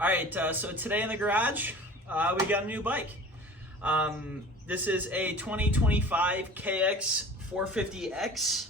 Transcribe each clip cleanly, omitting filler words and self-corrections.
All right, so today in the garage, we got a new bike. This is a 2025 KX450X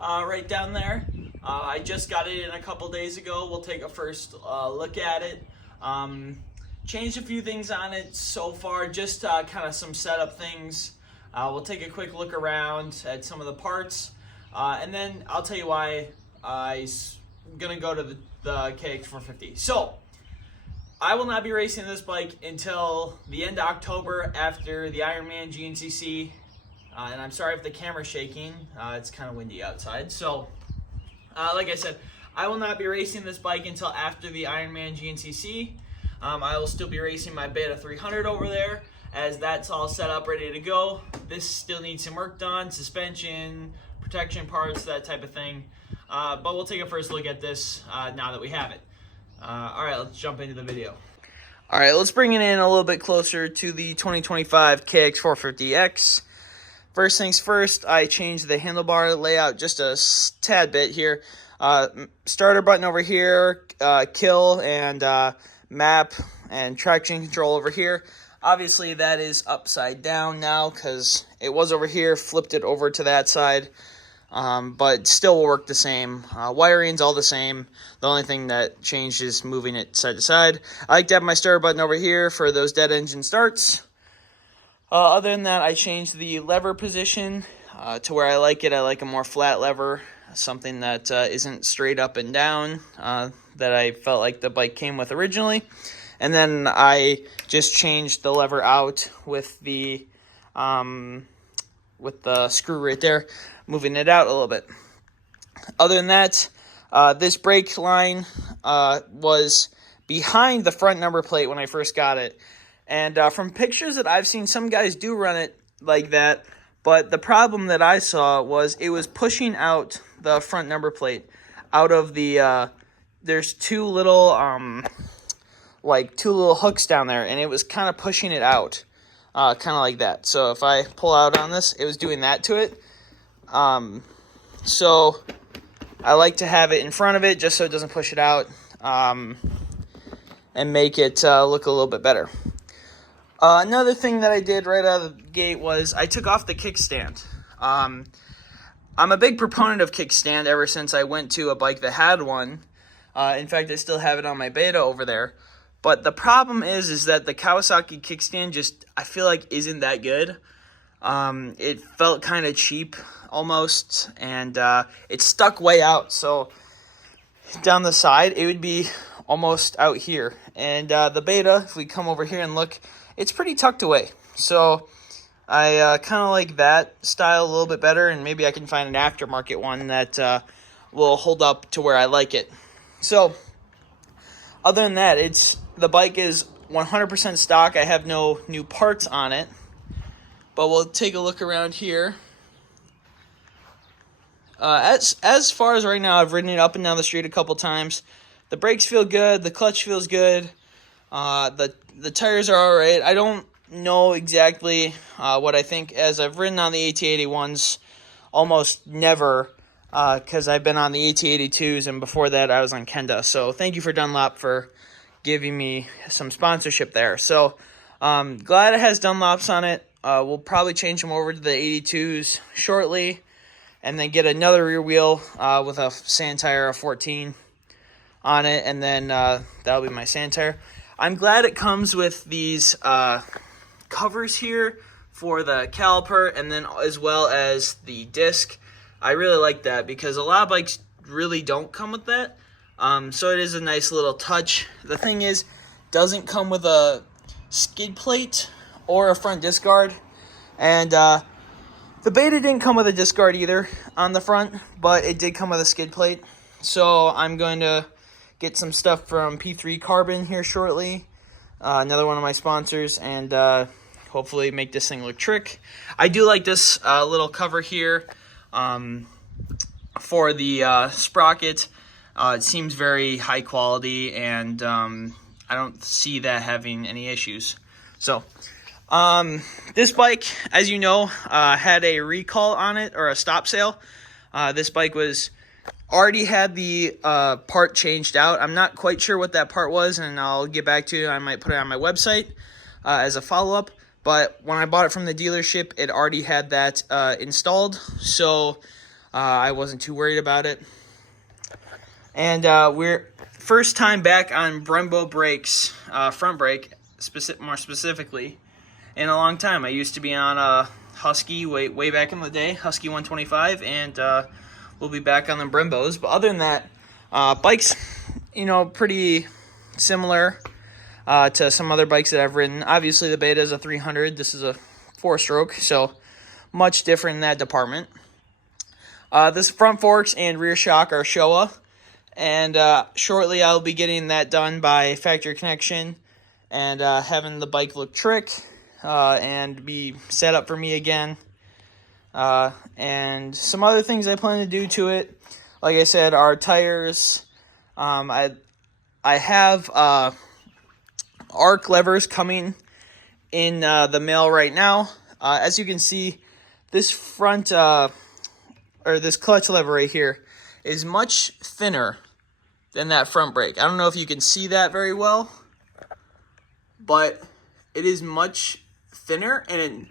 right down there. I just got it in a couple days ago. We'll take a first look at it. Changed a few things on it so far, just kind of some setup things. We'll take a quick look around at some of the parts, and then I'll tell you why I'm gonna go to the KX450. So, I will not be racing this bike until the end of October after the Ironman GNCC, and I'm sorry if the camera's shaking. It's kind of windy outside. So, like I said, I will not be racing this bike until after the Ironman GNCC. I will still be racing my Beta 300 over there, as that's all set up, ready to go. This still needs some work done, suspension, protection parts, that type of thing. But we'll take a first look at this now that we have it. All right, let's jump into the video. All right, let's bring it in a little bit closer to the 2025 KX450X. First things first, I changed the handlebar layout just a tad bit here. Starter button over here, kill and map and traction control over here. Obviously, that is upside down now because it was over here, flipped it over to that side. But still will work the same. Wiring's all the same. The only thing that changed is moving it side to side. I like to have my starter button over here for those dead engine starts. Other than that, I changed the lever position to where I like it. I like a more flat lever, something that isn't straight up and down, that I felt like the bike came with originally. And then I just changed the lever out with the screw right there, moving it out a little bit. Other than that, this brake line was behind the front number plate when I first got it. And from pictures that I've seen, some guys do run it like that. But the problem that I saw was it was pushing out the front number plate out of the, there's two little hooks down there, and it was kind of pushing it out. Kind of like that. So if I pull out on this, it was doing that to it. So I like to have it in front of it just so it doesn't push it out, and make it look a little bit better. Another thing that I did right out of the gate was I took off the kickstand. I'm a big proponent of kickstand ever since I went to a bike that had one. In fact, I still have it on my Beta over there. But the problem is that the Kawasaki kickstand just, I feel like, isn't that good. It felt kind of cheap almost, and it stuck way out. So down the side, it would be almost out here. And the Beta, if we come over here and look, it's pretty tucked away. So I kind of like that style a little bit better, and maybe I can find an aftermarket one that will hold up to where I like it. So other than that, the bike is 100% stock. I have no new parts on it. But we'll take a look around here. As far as right now, I've ridden it up and down the street a couple times. The brakes feel good. The clutch feels good. The tires are all right. I don't know exactly what I think, as I've ridden on the AT81s almost never, because I've been on the AT82s, and before that I was on Kenda. So thank you for Dunlop for giving me some sponsorship there. So glad it has Dunlops on it. We'll probably change them over to the 82s shortly, and then get another rear wheel with a sand tire, a 14 on it, and then that'll be my sand tire. I'm glad it comes with these covers here for the caliper, and then as well as the disc. I really like that because a lot of bikes really don't come with that. So it is a nice little touch. The thing is, doesn't come with a skid plate or a front disc guard, and the Beta didn't come with a disc guard either on the front, but it did come with a skid plate. So I'm going to get some stuff from P3 Carbon here shortly, another one of my sponsors, and hopefully make this thing look trick. I do like this little cover here for the sprocket. It seems very high quality, and I don't see that having any issues. So this bike, as you know, had a recall on it, or a stop sale. This bike was already had the part changed out. I'm not quite sure what that part was, and I'll get back to you. I might put it on my website as a follow-up. But when I bought it from the dealership, it already had that installed, so I wasn't too worried about it. And we're first time back on Brembo brakes, front brake, more specifically, in a long time. I used to be on a Husky way back in the day, Husky 125, and we'll be back on the Brembos. But other than that, bikes, pretty similar to some other bikes that I've ridden. Obviously, the Beta is a 300. This is a 4-stroke, so much different in that department. This front forks and rear shock are Showa, and shortly I'll be getting that done by factory connection and having the bike look trick and be set up for me again. And some other things I plan to do to it, like I said, are tires. I have arc levers coming in the mail right now. As you can see, this front or this clutch lever right here is much thinner than that front brake. I don't know if you can see that very well, but it is much thinner, and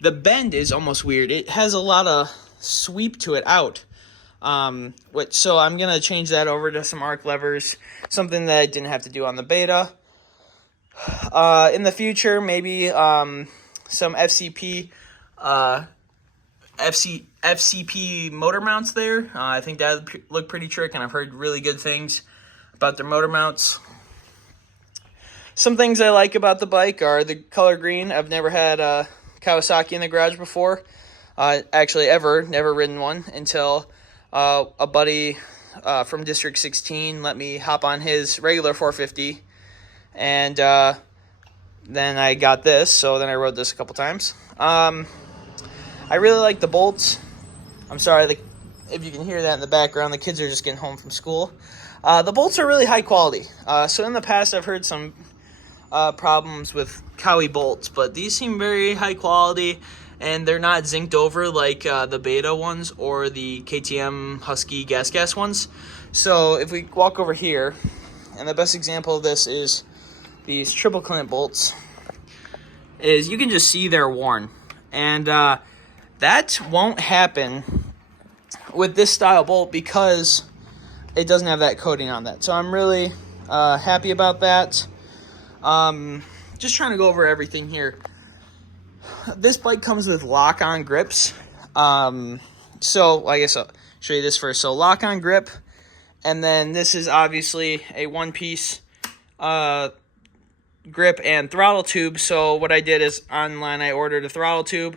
the bend is almost weird. It has a lot of sweep to it out. So I'm going to change that over to some arc levers, something that I didn't have to do on the Beta. In the future, maybe some FCP motor mounts there. I think that would look pretty trick, and I've heard really good things about their motor mounts. Some things I like about the bike are the color green. I've never had a Kawasaki in the garage before. Actually, never ridden one until a buddy from District 16 let me hop on his regular 450, and then I got this, so then I rode this a couple times. I really like the bolts. I'm sorry if you can hear that in the background. The kids are just getting home from school. The bolts are really high quality. So in the past, I've heard some problems with Cowie bolts, but these seem very high quality, and they're not zinced over like the Beta ones or the KTM Husky gas ones. So if we walk over here, and the best example of this is these triple clamp bolts, is you can just see they're worn. And that won't happen with this style bolt because it doesn't have that coating on that. So I'm really happy about that. Just trying to go over everything here. This bike comes with lock-on grips. So I guess I'll show you this first. So lock-on grip, and then this is obviously a one-piece grip and throttle tube. So what I did is online I ordered a throttle tube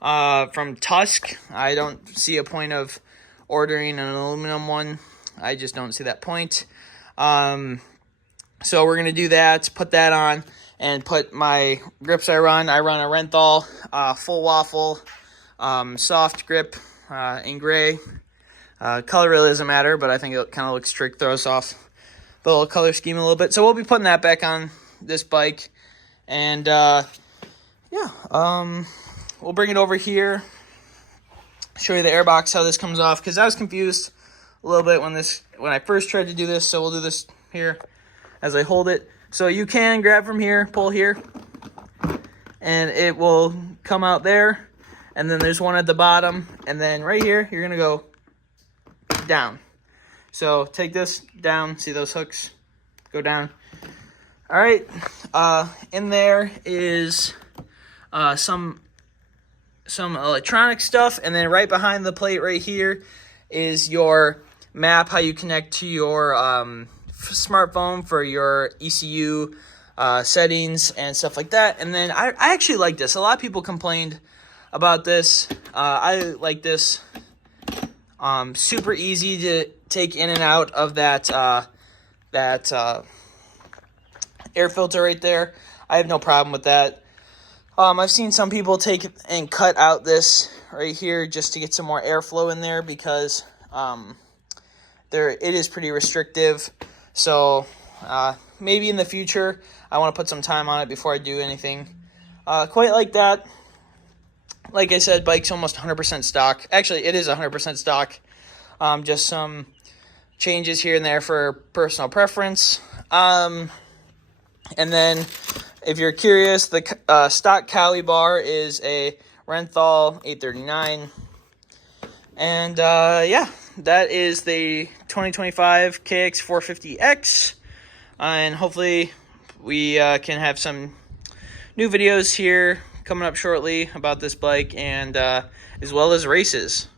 from Tusk. I don't see a point of ordering an aluminum one. I just don't see that point. So we're going to do that, put that on, and put my grips I run. I run a Renthal full waffle, soft grip in gray. Color really doesn't matter, but I think it kind of looks trick, throws off the little color scheme a little bit. So we'll be putting that back on this bike. And we'll bring it over here, show you the airbox, how this comes off, because I was confused a little bit when I first tried to do this. So we'll do this here as I hold it. So you can grab from here, pull here, and it will come out there. And then there's one at the bottom, and then right here you're gonna go down. So take this down, see those hooks go down. All right, in there is some electronic stuff, and then right behind the plate right here is your map, how you connect to your smartphone for your ECU settings and stuff like that. And then I actually like this. A lot of people complained about this. I like this. Super easy to take in and out of that air filter right there. I have no problem with that. I've seen some people take and cut out this right here just to get some more airflow in there because it is pretty restrictive. So maybe in the future I want to put some time on it before I do anything quite like that. Like I said, bike's almost 100% stock. Actually, it is 100% stock. Just some changes here and there for personal preference. And then if you're curious, the stock Cali bar is a Renthal 839. And yeah, that is the 2025 KX450X. And hopefully we can have some new videos here coming up shortly about this bike, and as well as races.